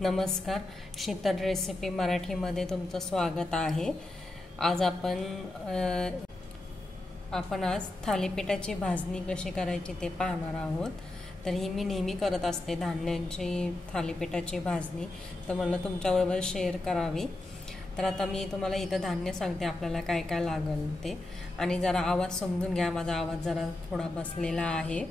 नमस्कार, शीतल रेसिपी मराठीमध्ये तुमचं स्वागत आहे। आज आपण आज थालीपीठाची भाजणी कशी करायची ते पाहणार आहोत। तर ही मी नेहमी करत असते धान्यांची थालीपीठाची भाजणी, तर मला तुमच्याबरोबर शेअर करावी। तर आता मी तुम्हाला इथं धान्य सांगते आपल्याला काय काय लागेल ते, आणि जरा आवाज समजून घ्या, माझा आवाज जरा थोडा बसलेला आहे।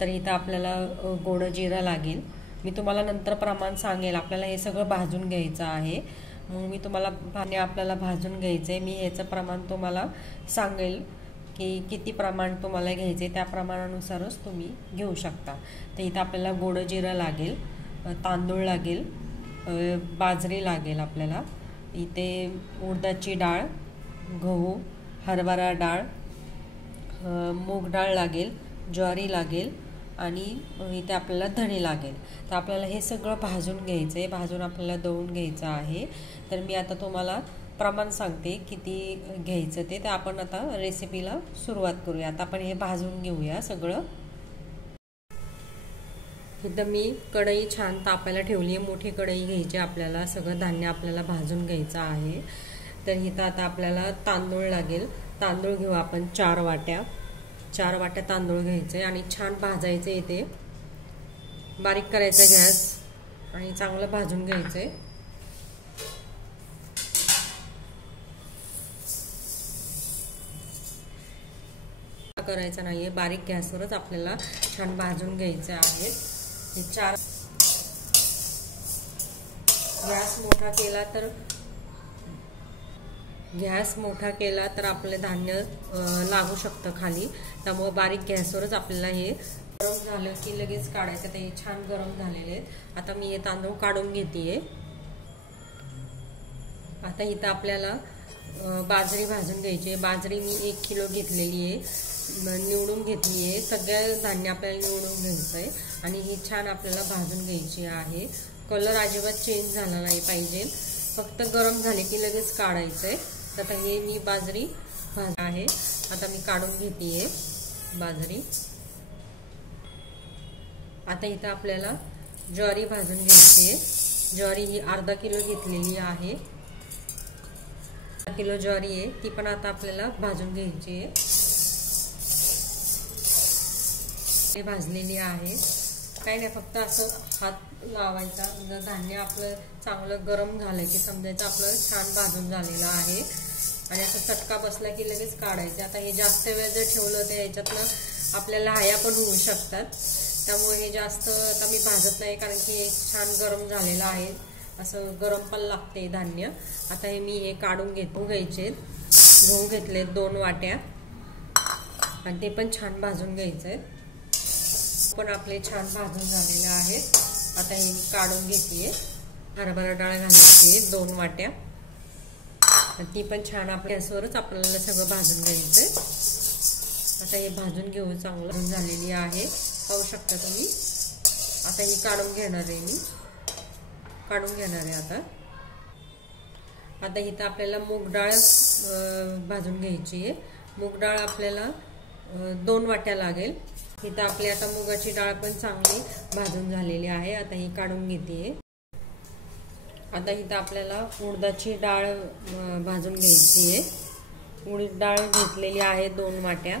तर इथं आपल्याला गोड जिरा लागेल। मी तुम्हाला नंतर प्रमाण सांगेल, आपल्याला हे सगळं भाजून घ्यायचं आहे। मग मी तुम्हाला धान्य आपल्याला भाजून घ्यायचे, मी याचं प्रमाण तुम्हाला सांगेल की किती प्रमाण तुम्हाला घ्यायचे, त्या प्रमाणानुसारच तुम्ही घेऊ शकता। तर इथं आपल्याला गोड जिरं लागेल, तांदूळ लागेल, बाजरी लागेल आपल्याला, इथे उडदाची डाळ, गहू, हरभरा डाळ, मूग डाळ लागेल, ज्वारी लागेल, आणि इथे आपल्याला धणे लागेल। तर आपल्याला हे सगळं भाजून घ्यायचं आहे, भाजून आपल्याला दळून घ्यायचं आहे। तर मी आता तुम्हाला प्रमाण सांगते किती घ्यायचं ते। तर आपण आता रेसिपीला सुरुवात करूया। आता आपण हे भाजून घेऊया सगळं। इथं मी कढई छान तापायला ठेवली आहे, मोठी कढई घ्यायची आपल्याला, सगळं धान्य आपल्याला भाजून घ्यायचं आहे। तर इथं आता आपल्याला तांदूळ लागेल, तांदूळ घेऊ आपण 4 वाट्या तांदूळ घ्यायचे आणि छान भाजायचे। इथे बारीक करायचा गॅस आणि चांगलं भाजून घ्यायचे। करायचा नाहीये, बारीक गॅसवरच आपल्याला छान भाजून घ्यायचे आहेत। हे 4 गॅस मोठा केला तर आपले धान्य लागू शकतं खाली, त्यामुळे बारीक गॅसवरच आपल्याला हे गरम झालं की लगेच काढायचं। ते छान गरम झालेले आहेत। आता मी हे तांदूळ काढून घेतेय। आता इथं आपल्याला बाजरी भाजून घ्यायची। बाजरी मी 1 किलो घेतलेली आहे, निवडून घेतली आहे। सगळ्या धान्य आपल्याला निवडून घ्यायचं आहे आणि ही छान आपल्याला भाजून घ्यायची आहे। कलर अजिबात चेंज झाला नाही पाहिजे, फक्त गरम झाले की लगेच काढायचं आहे। आता हे मी बाजरी आहे, आता मी काढून घेतेय बाजरी। आता इथं आपल्याला ज्वारी भाजून घ्यायची आहे। ज्वारी ही अर्धा किलो घेतलेली आहे, किलो ज्वारी आहे, ती पण आता आपल्याला भाजून घ्यायची आहे। हे भाजलेली आहे, काही नाही, फक्त असं हात लावायचा, म्हणजे धान्य आपलं चांगलं गरम झालं की समजायचं आपलं छान भाजून झालेलं आहे। आणि असं चटका बसला की लगेच काढायचं। आता हे जास्त वेळ जर ठेवलं तर याच्यातनं आपल्याला हाया पण होऊ शकतात, त्यामुळे हे जास्त आता मी भाजत नाही, कारण की हे छान गरम झालेलं आहे, असं गरम पण लागते धान्य। आता हे मी हे काढून घ्यायचे। गहू घेतले 2 वाट्या आणि ते पण छान भाजून घ्यायचे, पण आपले छान भाजून झालेले आहेत। आता हे काढून घेतेय। हरभरा डाळ घालायची 2 वाट्या, ती पण छान आपल्या गॅसवरच आपल्याला सगळं भाजून घ्यायचंय। आता हे भाजून घेऊ, चांगलं झालेली आहे, पाहू शकता तुम्ही। आता ही काढून घेणार आहे मी, आता इथं आपल्याला मूग डाळ भाजून घ्यायची आहे। मूग डाळ आपल्याला 2 वाट्या लागेल। इथं आपली आता मुगाची डाळ पण चांगली भाजून झालेली आहे, आता ही काढून घेतेय। आता इथं आपल्याला उडदाची डाळ भाजून घ्यायची आहे। उडीद डाळ घेतलेली आहे 2 वाट्या।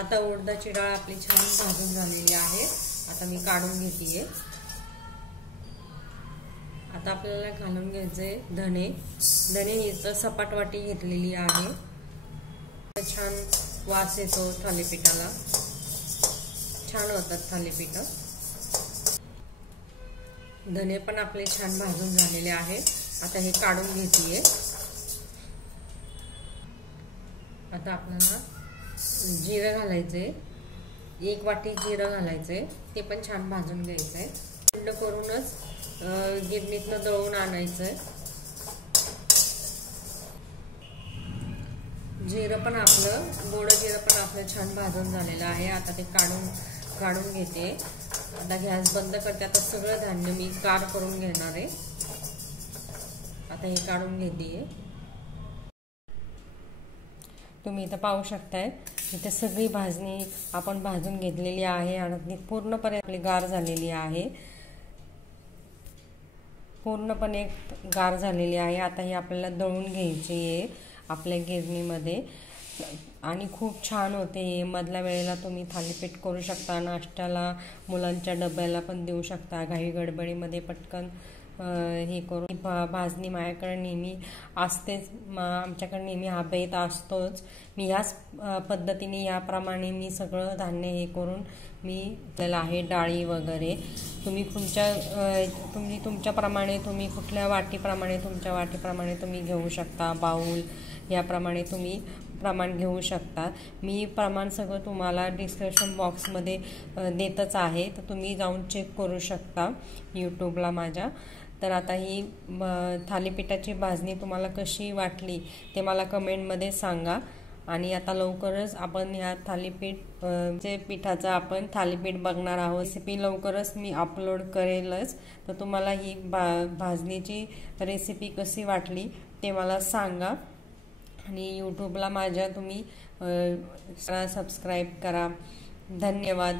आता उडदाची डाळ आपली छान भाजून झालेली आहे, आता मी काढून घेतेय। आता आपल्याला घालून घ्यायचे धणे हिचं सपाट वाटी घेतलेली आहे, छान वास येतो थालीपीठाला, छान होतात थालीपीठ। धणे पण आपले छान भाजून झालेले आहेत, आता हे काढून घेतेय। आता आपल्याला जिरं घालायचे, 1 वाटी जिरं घालायचे, ते पण छान भाजून घ्यायचंय। थंड करूनच गिरणीतनं दळून आणायचंय। जिरं पण आपलं, गोड जिरं पण आपलं छान भाजून झालेलं आहे, आता ते काढून घेते। आता गॅस बंद करते। आता सगळं धान्य मी गार करून घेणार आहे, आता हे काढून घेतेय। तुम्ही इथं पाहू शकताय, इथे सगळी भाजणी आपण भाजून घेतलेली आहे आणि पूर्णपणे आपली गार झालेली आहे। पूर्णपणे गार झालेली आहे। आता ही आपल्याला दळून घ्यायची आहे आपल्या गिरणीमध्ये आणि खूप छान होते हे। मधल्या वेळेला तुम्ही थालीपीठ करू शकता, नाश्त्याला, मुलांच्या डब्याला पण देऊ शकता, घाई गडबडीमध्ये पटकन हे करून। भाजणी माझ्याकडे नेहमी असतेच, आमच्याकडे नेहमी हा बेत असतोच। मी ह्याच पद्धतीने याप्रमाणे मी सगळं धान्य हे करून मी त्याला आहे डाळी वगैरे तुम्ही तुमच्याप्रमाणे तुम्ही कुठल्या वाटीप्रमाणे तुमच्या वाटीप्रमाणे तुम्ही घेऊ शकता, बाऊल याप्रमाणे तुम्ही प्रमाण घेऊ शकता। मी प्रमाण सगळं तुम्हाला डिस्क्रिप्शन बॉक्समध्ये देतच आहे, तर तुम्ही जाऊन चेक करू शकता यूट्यूबला माझ्या। तर आता ही थालीपीठाची भाजणी तुम्हाला कशी वाटली ते मला कमेंटमध्ये सांगा। आणि आता लवकरच आपण ह्या थालीपीठ पिठाचा आपण थालीपीठ बघणार आहोत। रेसिपी लवकरच मी अपलोड करेलच, तर तुम्हाला ही भाजणीची रेसिपी कशी वाटली ते मला सांगा। आणि यूट्यूबला माझ्या तुम्ही सबस्क्राईब करा। धन्यवाद।